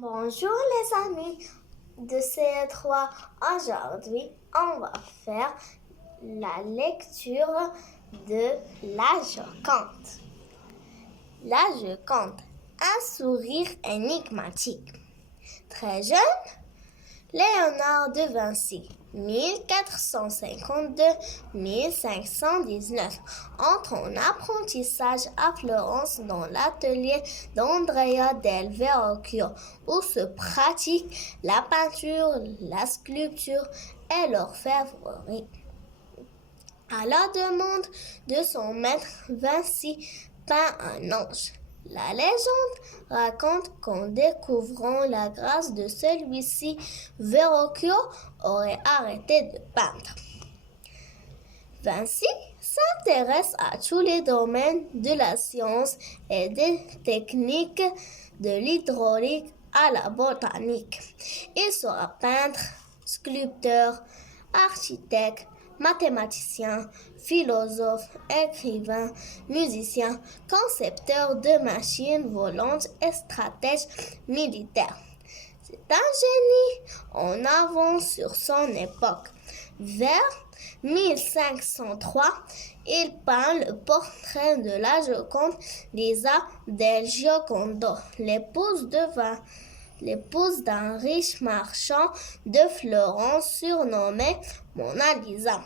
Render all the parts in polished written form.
Bonjour les amis de CE3. Aujourd'hui, on va faire la lecture de La Joconde. La Joconde, un sourire énigmatique. Très jeune, Léonard de Vinci, 1452-1519, entre en apprentissage à Florence dans l'atelier d'Andrea del Verrocchio, où se pratiquent la peinture, la sculpture et l'orfèvrerie. À la demande de son maître, Vinci peint un ange. La légende raconte qu'en découvrant la grâce de celui-ci, Verrocchio aurait arrêté de peindre. Vinci s'intéresse à tous les domaines de la science et des techniques, de l'hydraulique à la botanique. Il sera peintre, sculpteur, architecte, mathématicien, philosophe, écrivain, musicien, concepteur de machines volantes et stratège militaire. C'est un génie en avance sur son époque. Vers 1503, il peint le portrait de la Joconde Lisa del Giocondo, l'épouse d'un riche marchand de Florence surnommé Mona Lisa.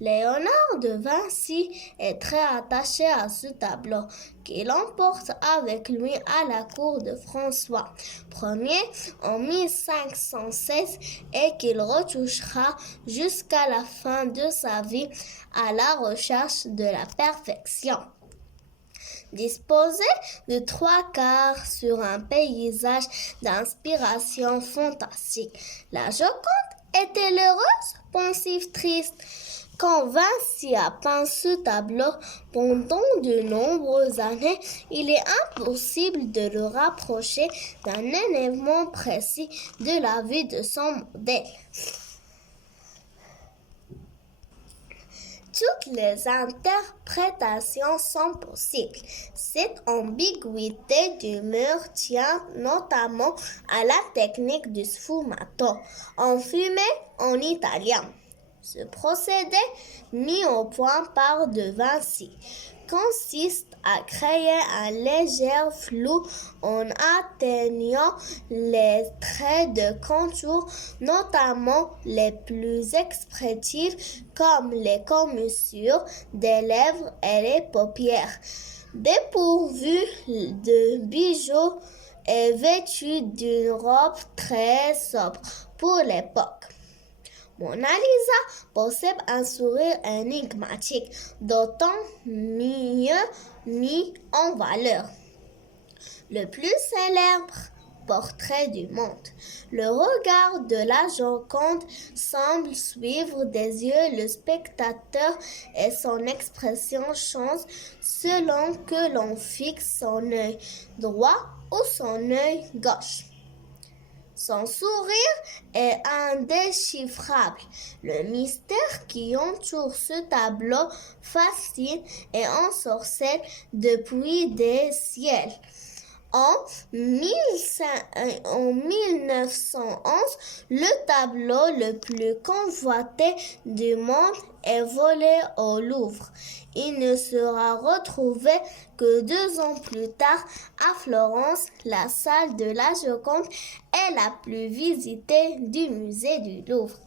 Léonard de Vinci est très attaché à ce tableau qu'il emporte avec lui à la cour de François Ier en 1516 et qu'il retouchera jusqu'à la fin de sa vie à la recherche de la perfection. Disposé de 3/4 sur un paysage d'inspiration fantastique, la Joconde est-elle heureuse, pensive, triste? Quand Vinci a peint ce tableau pendant de nombreuses années, il est impossible de le rapprocher d'un événement précis de la vie de son modèle. Toutes les interprétations sont possibles. Cette ambiguïté d'humeur tient notamment à la technique du sfumato, enfumé en italien. Ce procédé, mis au point par De Vinci, consiste à créer un léger flou en atteignant les traits de contour, notamment les plus expressifs comme les commissures des lèvres et les paupières. Dépourvu de bijoux et vêtu d'une robe très sobre pour l'époque, Mona Lisa possède un sourire énigmatique, d'autant mieux mis en valeur. Le plus célèbre portrait du monde. Le regard de la Joconde semble suivre des yeux le spectateur et son expression change selon que l'on fixe son œil droit ou son œil gauche. Son sourire est indéchiffrable. Le mystère qui entoure ce tableau fascine et ensorcelle depuis des siècles. En 1911, le tableau le plus convoité du monde est volé au Louvre. Il ne sera retrouvé que 2 ans plus tard à Florence. La salle de la Joconde est la plus visitée du musée du Louvre.